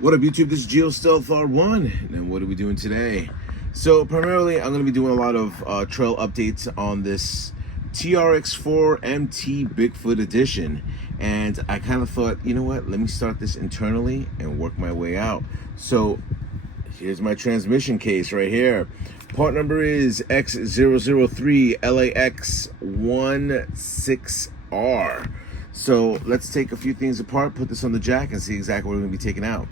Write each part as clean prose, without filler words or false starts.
What up, YouTube? This is Geo Stealth R1, and what are we doing today? So primarily, I'm going to be doing a lot of trail updates on this TRX4MT Bigfoot edition, and I kind of thought, you know what? Let me start this internally and work my way out. So here's my transmission case right here. Part number is X003LAX16R. So let's take a few things apart, put this on the jack, and see exactly what we're going to be taking out.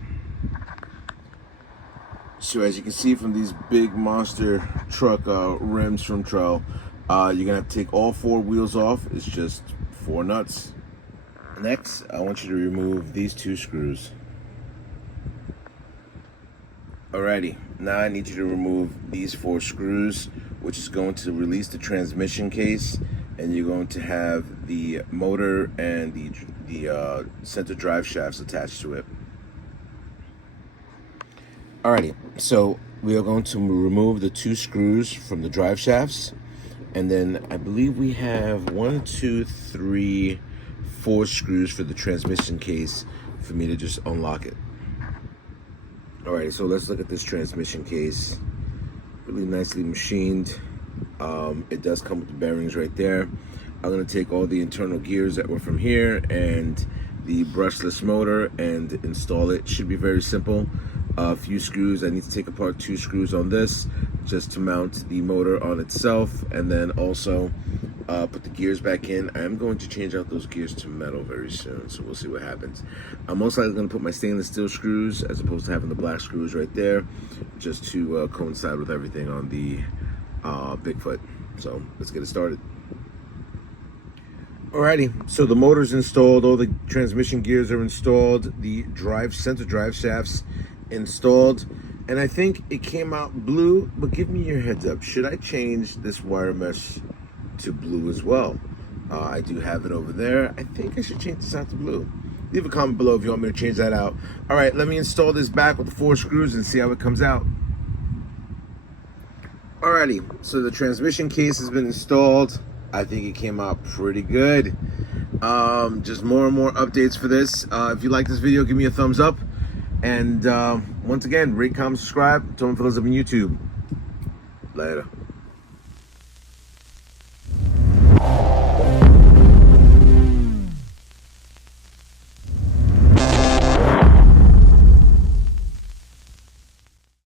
So as you can see from these big monster truck rims from Treal, you're going to have to take all four wheels off. It's just 4 nuts. Next, I want you to remove these 2 screws. Alrighty, now I need you to remove these 4 screws, which is going to release the transmission case, and you're going to have the motor and the center drive shafts attached to it. Alrighty, so we are going to remove the 2 screws from the drive shafts, and then I believe we have 1, 2, 3, 4 screws for the transmission case for me to just unlock it. Alrighty, so let's look at this transmission case. Really nicely machined. It does come with the bearings right there. I'm going to take all the internal gears that were from here and the brushless motor and install it. Should be very simple. A few screws. I need to take apart 2 screws on this just to mount the motor on itself, and then also put the gears back in. I am going to change out those gears to metal very soon, so we'll see what happens. I'm most likely going to put my stainless steel screws as opposed to having the black screws right there, just to coincide with everything on the Bigfoot. So let's get it started. Alrighty, so the motor's installed, all the transmission gears are installed, the center drive shafts installed, and I think it came out blue, but give me your heads up. Should I change this wire mesh to blue as well? I do have it over there. I think I should change this out to blue. Leave a comment below if you want me to change that out. All right, let me install this back with the 4 screws and see how it comes out. Alrighty, so the transmission case has been installed. I think it came out pretty good. Just more and more updates for this. If you like this video, give me a thumbs up. And once again, rate, comment, subscribe. Tell me for those up on YouTube. Later.